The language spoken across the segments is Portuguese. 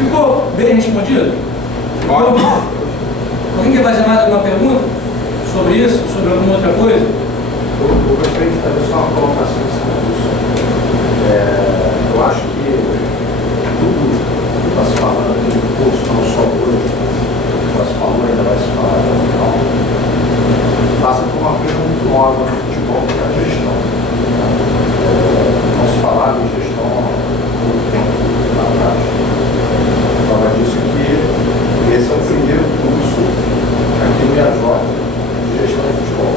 Ficou bem respondido? Alguém quer fazer mais alguma pergunta sobre isso, sobre alguma outra coisa? Eu gostaria de fazer só uma colocação em cima disso. Eu acho que tudo que está se falando aqui no curso, não só hoje, já se falou, ainda vai se falar até o final, passa por uma coisa muito nova no futebol, que é a gestão. Não se falava em gestão há muito tempo atrás. Prova disso que esse é o primeiro curso aqui no IAJ de gestão de futebol.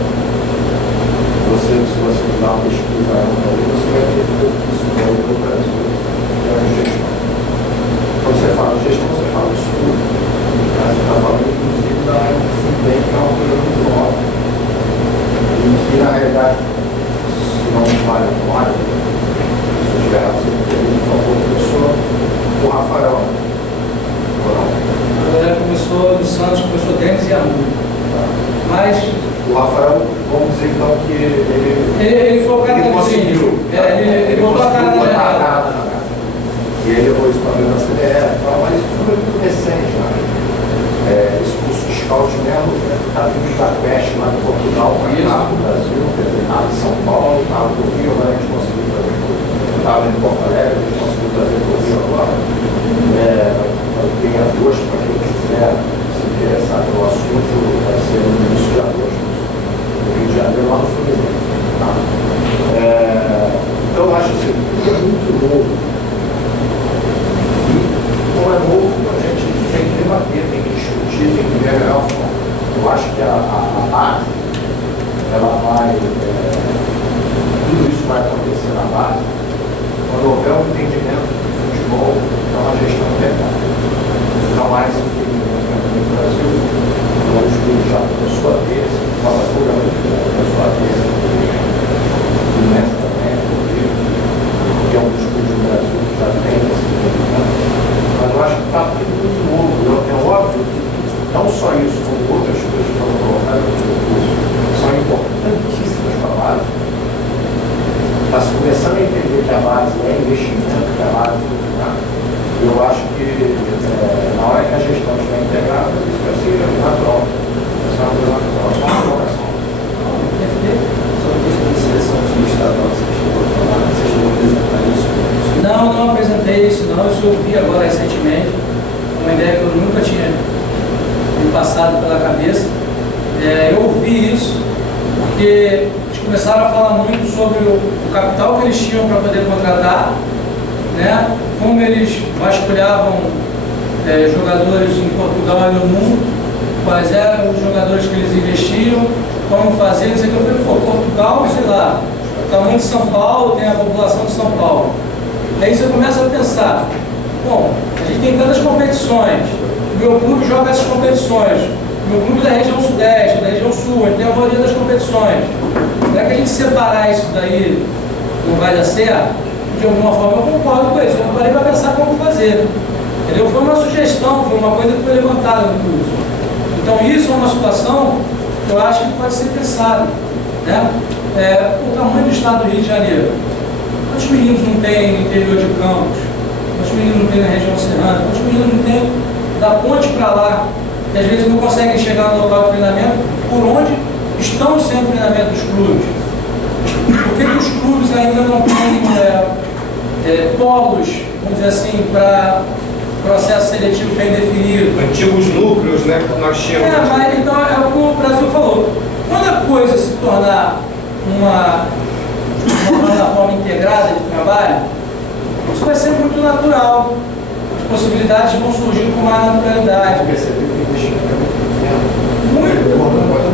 Se você dá uma pesquisa aí, você vai ter pouquíssimo no Brasil que é a gestão. Quando você fala gestão, você fala de estudo. Você está falando, inclusive, da Fundem, que é uma coisa muito nova. E que, na realidade, se não me falha a memória, se eu estiver errado, você me pergunta, por favor, professor, o Rafael. Na verdade, começou no Santos, começou Denis e Armando. Mas o Rafael, vamos dizer então que ele foi o cara que conseguiu. Ele botou a cara na jogada. E ele levou isso para a CBF, mas isso foi muito recente, né? Esse curso de scout mesmo está vindo da peste lá de Portugal para cá, no Brasil, estava em São Paulo, estava no Rio, agora a gente conseguiu trazer. Estava em Porto Alegre, a gente conseguiu trazer para o Rio agora. Tem agosto para quem quiser se interessar pelo assunto, vai ser no início de agosto. Rio de Janeiro, lá no Fluminense. Tá? Então, eu acho assim, tudo é muito novo. E, como é novo, a gente tem que debater, tem que discutir, tem que ver a melhor forma. Eu acho que a base, ela vai. Tudo isso vai acontecer na base quando houver um entendimento do futebol, então a gestão do mercado. Não mais infelizmente no Brasil, o estudo já começou a ter, fala puramente da sua vida, e nessa também, que é um estudo do Brasil que já tem esse desenvolvimento, mas eu acho que está tudo muito novo. É óbvio que não só isso, como outras coisas que foram colocadas no curso, são importantíssimas para a base. Está se começando a entender que a base é investimento, que a base eu acho que na hora que a gestão estiver integrada, isso vai ser natural. Vai ser uma coisa natural, só uma colocação. Sobre a seleção de estadual, você chegou a falar, você chegou a apresentar isso? Não apresentei isso não, isso eu vi agora recentemente, uma ideia que eu nunca tinha me passado pela cabeça. Eu ouvi isso porque eles começaram a falar muito sobre o capital que eles tinham para poder contratar, né? Como eles vasculhavam jogadores em Portugal e no mundo, quais eram os jogadores que eles investiam, como fazer, não sei o que. Eu falei, pô, Portugal, sei lá, o tamanho de São Paulo, tem a população de São Paulo. Aí você começa a pensar, bom, a gente tem tantas competições, o meu clube joga essas competições, o meu clube da região sudeste, da região sul, tem a maioria das competições. Será que a gente separar isso daí não vai dar certo? De alguma forma eu concordo com isso, eu parei para pensar como fazer. Entendeu? Foi uma sugestão, foi uma coisa que foi levantada no curso. Então isso é uma situação que eu acho que pode ser pensado. Né? O tamanho do estado do Rio de Janeiro. Quantos meninos não tem no interior de Campos? Quantos meninos não tem na região serrana? Quantos meninos não tem da ponte para lá? Que às vezes não conseguem chegar no local de treinamento por onde estão os centros de treinamento dos clubes. Por que os clubes ainda não têm polos, vamos dizer assim, para processo seletivo bem definido? Antigos núcleos, né, que nós tínhamos. Mas então é o que o Brasil falou. Quando a coisa se tornar uma plataforma integrada de trabalho, isso vai ser muito natural. As possibilidades vão surgir com mais naturalidade. Muito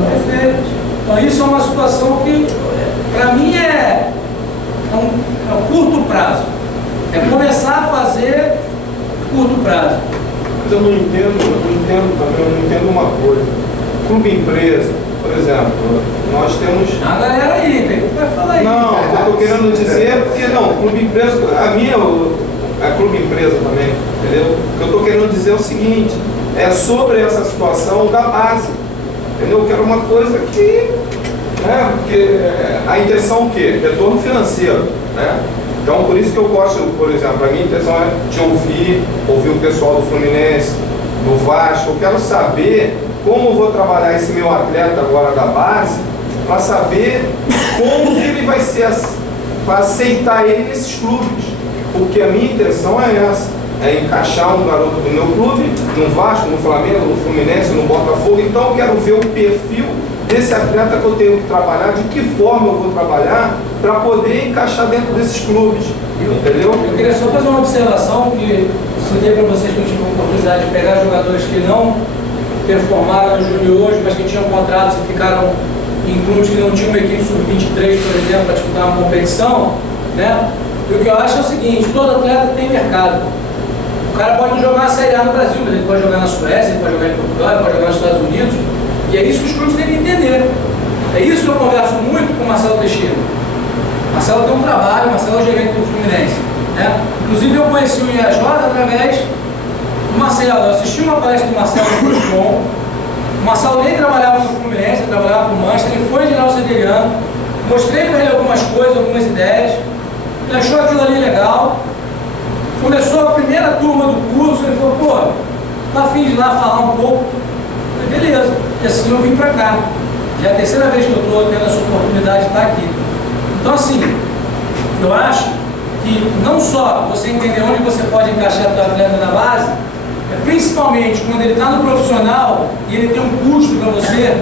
perfeito. Então isso é uma situação que, para mim, é um curto prazo. É começar a fazer curto prazo. Mas eu não entendo uma coisa. Clube empresa, por exemplo, nós temos. A galera aí, tem que falar aí. Não, eu estou querendo dizer, porque não, clube empresa, a minha é clube empresa também, entendeu? O que eu estou querendo dizer é o seguinte, é sobre essa situação da base, entendeu? Que era uma coisa que, né, porque a intenção o quê? Retorno financeiro, né? Então, por isso que eu gosto, por exemplo, a minha intenção é de ouvir o pessoal do Fluminense, do Vasco. Eu quero saber como eu vou trabalhar esse meu atleta agora da base, para saber como que ele vai ser, para aceitar ele nesses clubes. Porque a minha intenção é essa, é encaixar um garoto do meu clube, no Vasco, no Flamengo, no Fluminense, no Botafogo. Então eu quero ver o perfil desse atleta que eu tenho que trabalhar, de que forma eu vou trabalhar para poder encaixar dentro desses clubes, entendeu? Eu queria só fazer uma observação que citei para vocês que eu tive a oportunidade de pegar jogadores que não performaram nos juniores, mas que tinham contratos e ficaram em clubes que não tinham uma equipe sub-23, por exemplo, para disputar uma competição, né? E o que eu acho é o seguinte, todo atleta tem mercado. O cara pode jogar na Série A no Brasil, mas ele pode jogar na Suécia, ele pode jogar em Portugal, ele pode jogar nos Estados Unidos, e é isso que os clubes têm que entender. É isso que eu converso muito com o Marcelo Teixeira. Marcelo tem um trabalho, Marcelo é o gerente do Fluminense, né? Inclusive eu conheci o IAJ através do Marcelo. Eu assisti uma palestra do Marcelo no João. O Marcelo nem trabalhava no Fluminense, ele trabalhava com o Manchester, ele foi general cederiano. Mostrei para ele algumas coisas, algumas ideias. Ele achou aquilo ali legal. Começou a primeira turma do curso, ele falou, pô, tá afim de ir lá falar um pouco? Eu falei, beleza. E assim eu vim para cá. Já é a terceira vez que eu estou tendo essa oportunidade de estar aqui. Então assim, eu acho que não só você entender onde você pode encaixar o atleta na base, principalmente quando ele está no profissional e ele tem um custo para você,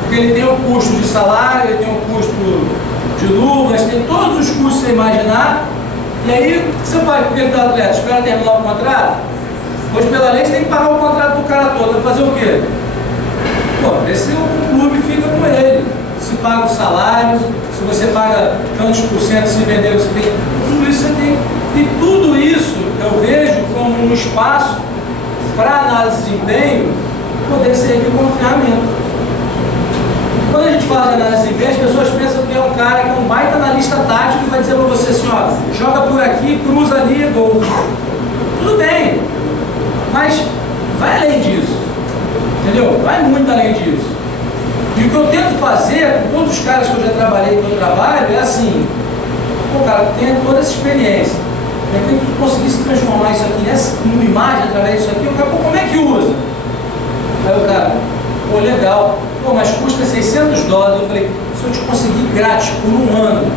porque ele tem um custo de salário, ele tem um custo de luvas, tem todos os custos que você imaginar, e aí o que você faz com aquele atleta? Espera terminar o contrato? Hoje pela lei você tem que pagar o contrato do cara todo, vai fazer o quê? Pô, esse o clube fica com ele, se paga o salário, se você paga tantos por cento se vender, você tem tudo isso, você tem. E tudo isso eu vejo como um espaço para análise de desempenho poder servir como ferramenta. Quando a gente fala de análise de desempenho, as pessoas pensam que é um cara que é um baita analista tático que vai dizer para você assim, ó, joga por aqui, cruza ali, gol. Tudo bem, mas vai além disso, entendeu? Vai muito além disso. E o que eu tento fazer com todos os caras que eu já trabalhei, que eu trabalho, é assim, pô, cara, tu tem toda essa experiência, eu tenho que conseguir se transformar isso aqui numa imagem através disso aqui, eu falo, pô, como é que usa? Aí o cara, pô, legal, pô, mas custa $600. Eu falei, se eu te conseguir grátis por um ano,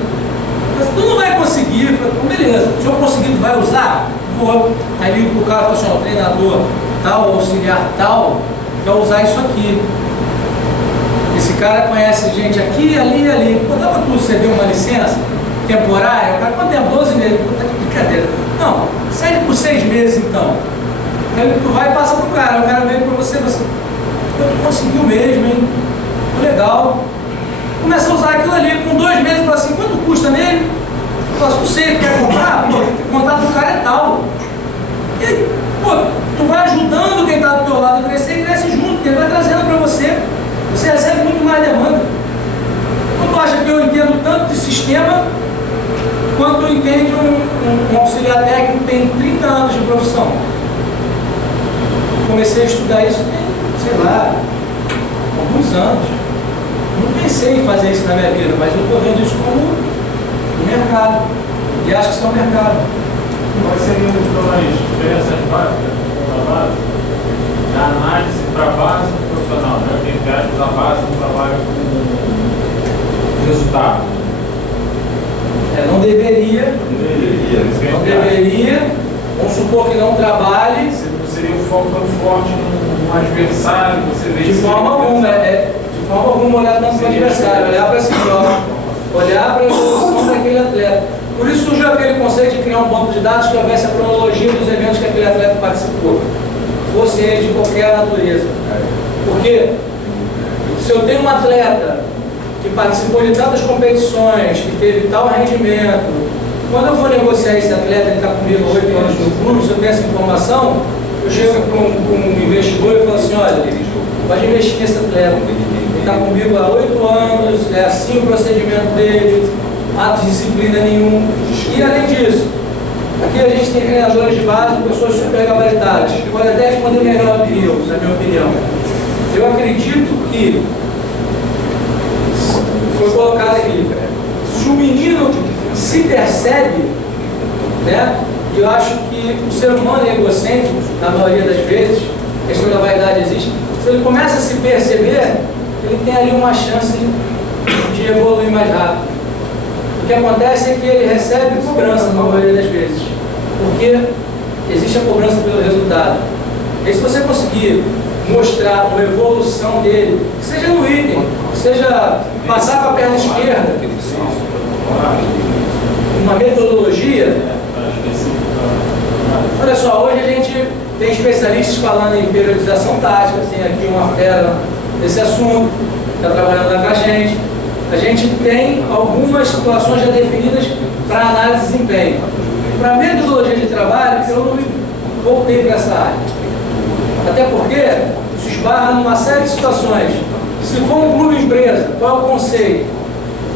tu não vai conseguir. Eu falei, pô, beleza, se eu conseguir, tu vai usar? Vou. Aí ligo pro cara e falo assim, ó, treinador tal, auxiliar tal, quer usar isso aqui. Esse cara conhece gente aqui, ali e ali. Pô, dá pra tu ceder uma licença temporária? O cara, quanto tempo? 12 meses. Puta que brincadeira. Não, cede por 6 meses então. Aí tu vai e passa pro cara, o cara vem pra você, tu conseguiu mesmo, hein? Legal. Começa a usar aquilo ali, com 2 meses, fala assim, quanto custa nele? Eu falo, não sei, tu quer comprar? Pô, o contato do cara é tal. E aí, pô, tu vai ajudando quem tá do teu lado a crescer e cresce junto, porque ele vai trazendo pra você. Você recebe muito mais demanda. Então tu acha que eu entendo tanto de sistema, quanto tu entende um auxiliar técnico que tem 30 anos de profissão. Comecei a estudar isso tem, sei lá, alguns anos. Não pensei em fazer isso na minha vida, mas eu estou vendo isso como um mercado. E acho que isso é um mercado. Quais seriam as diferenças básicas da base? Da análise para a base profissional, né? Entre aspas, a base não trabalha com resultado. Não deveria. Não deveria. Vamos supor que não trabalhe. Seria um foco tão forte no adversário, você vê de forma alguma, de forma alguma olhar tanto para o adversário, olhar para si próprio, olhar para a evolução daquele atleta. Por isso surgiu aquele conceito de criar um banco de dados que houvesse a cronologia dos eventos que aquele atleta participou, fosse ele de qualquer natureza. Porque se eu tenho um atleta que participou de tantas competições, que teve tal rendimento, quando eu for negociar esse atleta, ele está comigo há 8 anos no clube, se eu tenho essa informação, eu chego para um investidor e falo assim, olha, pode investir nesse atleta, ele está comigo há 8 anos, é assim o procedimento dele, ato de disciplina nenhum. E além disso, aqui a gente tem treinadores de base, pessoas super gabaritadas, que podem até responder melhor do que eu, na minha opinião. Eu acredito que foi colocado aqui, se o menino se percebe, né? E eu acho que o ser humano é egocêntrico, na maioria das vezes, a questão da vaidade existe. Se ele começa a se perceber, ele tem ali uma chance de evoluir mais rápido. O que acontece é que ele recebe cobrança, na maioria das vezes, porque existe a cobrança pelo resultado. E se você conseguir mostrar uma evolução dele, que seja no item, que seja passar para a perna esquerda, uma metodologia. Olha só, hoje a gente tem especialistas falando em periodização tática, tem aqui uma fera nesse assunto, está trabalhando lá com a gente. A gente tem algumas situações já definidas para análise de desempenho. Para metodologia de trabalho, eu não me voltei para essa área. Até porque isso esbarra numa série de situações. Se for um clube empresa, qual é o conceito?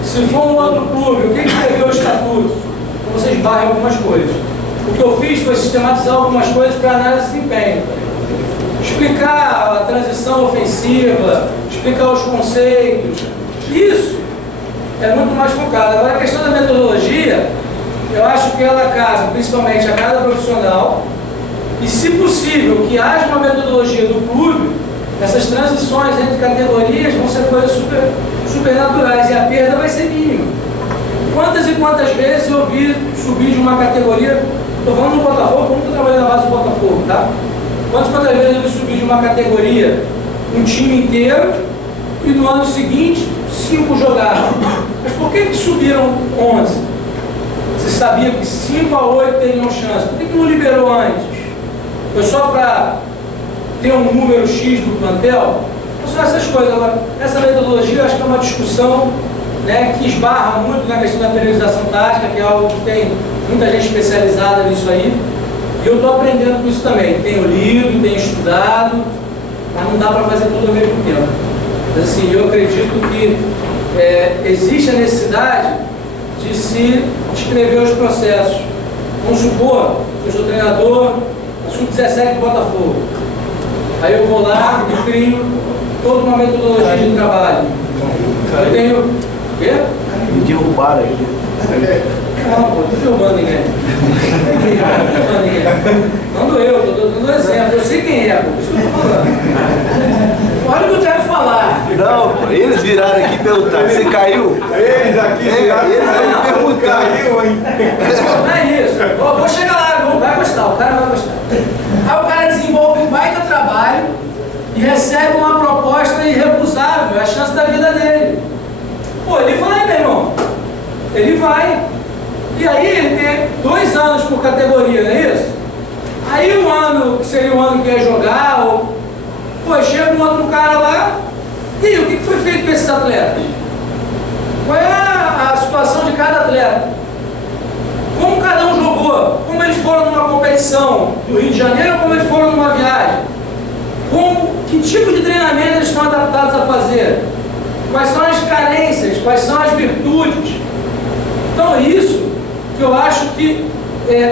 Se for um outro clube, o que prevê o estatuto? Então você esbarra em algumas coisas. O que eu fiz foi sistematizar algumas coisas para análise de desempenho. Explicar a transição ofensiva, explicar os conceitos. Isso é muito mais focado. Agora, a questão da metodologia, eu acho que ela casa principalmente a cada profissional e, se possível, que haja uma metodologia do clube. Essas transições entre categorias vão ser coisas super naturais e a perda vai ser mínima. Quantas e quantas vezes eu vi subir de uma categoria, estou falando do Botafogo, como eu trabalhei na base do Botafogo, tá? Quantas vezes eu vi subir de uma categoria um time inteiro e no ano seguinte 5 jogaram? Mas por que subiram 11? Você sabia que 5 a 8 teriam chance, por que não liberou antes? Foi só para ter um número X do plantel? Não são essas coisas. Agora, essa metodologia eu acho que é uma discussão, né, que esbarra muito na questão da periodização tática, que é algo que tem muita gente especializada nisso aí. E eu estou aprendendo com isso também. Tenho lido, tenho estudado, mas não dá para fazer tudo ao mesmo tempo. Mas assim, eu acredito que existe a necessidade de se descrever os processos. Vamos supor que eu sou treinador sub-17 do Botafogo. Aí eu vou lá e crio toda uma metodologia de trabalho. Eu tenho... O quê? Me derrubaram aí. Não, pô, não estou filmando ninguém. Não doeu, estou dando exemplo. Eu sei quem é, pô, por isso que eu estou falando. Olha o que eu quero falar. Não, pô, eles viraram aqui e perguntaram, você caiu? Eles aqui viraram, eles aí perguntaram. caiu, hein? Não é isso. Vou chegar lá, vai gostar, o cara vai gostar. Aí o cara desenvolve um baita trabalho e recebe uma proposta irrecusável, é a chance da vida dele. Pô, ele vai, meu irmão. Ele vai. E aí ele tem 2 anos por categoria, não é isso? Aí um ano, que seria o ano que ia jogar, ou... Pô, chega um outro cara lá, e aí, o que foi feito com esses atletas? Qual é a situação de cada atleta? Como cada um jogou? Como eles foram numa competição no Rio de Janeiro, como eles foram numa viagem? Que tipo de treinamento eles estão adaptados a fazer? Quais são as carências? Quais são as virtudes? Então é isso que eu acho que,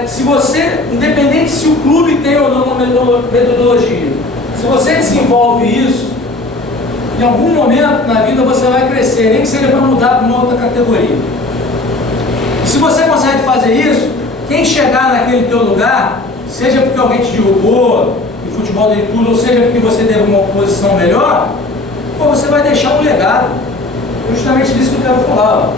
se você, independente se o clube tem ou não uma metodologia, se você desenvolve isso, em algum momento na vida você vai crescer, nem que seja para mudar para uma outra categoria. Se você consegue fazer isso, quem chegar naquele teu lugar, seja porque alguém te derrubou, em futebol de tudo, ou seja porque você teve uma posição melhor, pô, você vai deixar um legado. Justamente disso que eu quero falar.